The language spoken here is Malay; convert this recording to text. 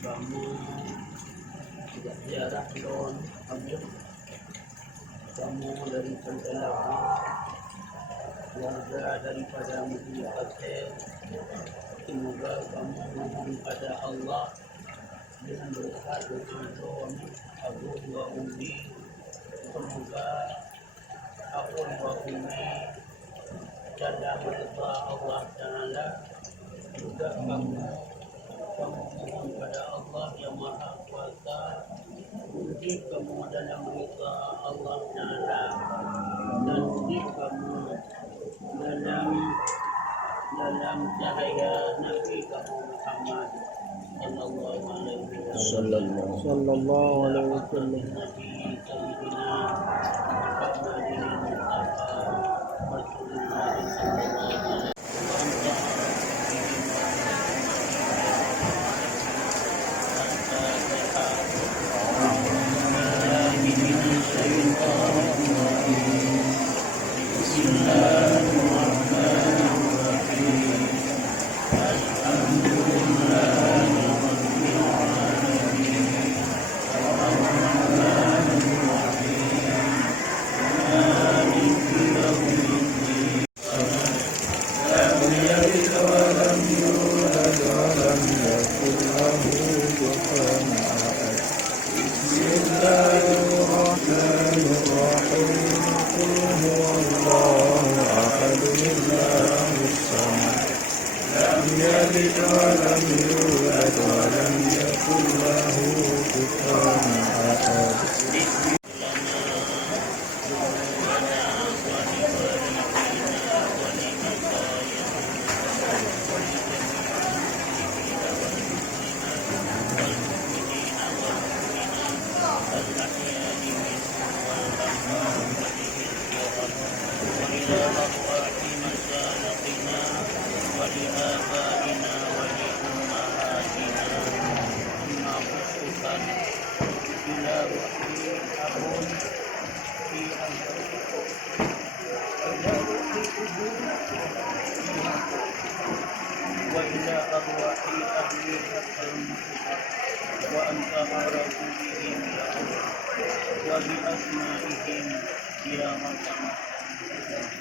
Kamu tidak ziarah Lon Amir, kamu dari pendalaman keluarga daripada Muhammad Fatel. Semoga kamu mohon pada Allah dengan berkat doa Abu wa Umi. Semoga Abu wa Umi dalam berdoa Allah Taala juga kamu mohon pada Allah yang Maha Kuasa uji kamu dalam berita Allah Taala dan uji kamu dalam cahaya Nabi kamu Muhammad sallallahu alaihi wasallam. Nabi Sayyidina Muhammadin Mustafa Rasulullah sallallahu alaihi wasallam. يلد ولم يولد ولم يكن له كفوا أحد. وإلى أرواح أهل وأنت أعرف بهم وبأسمائهم يا رب.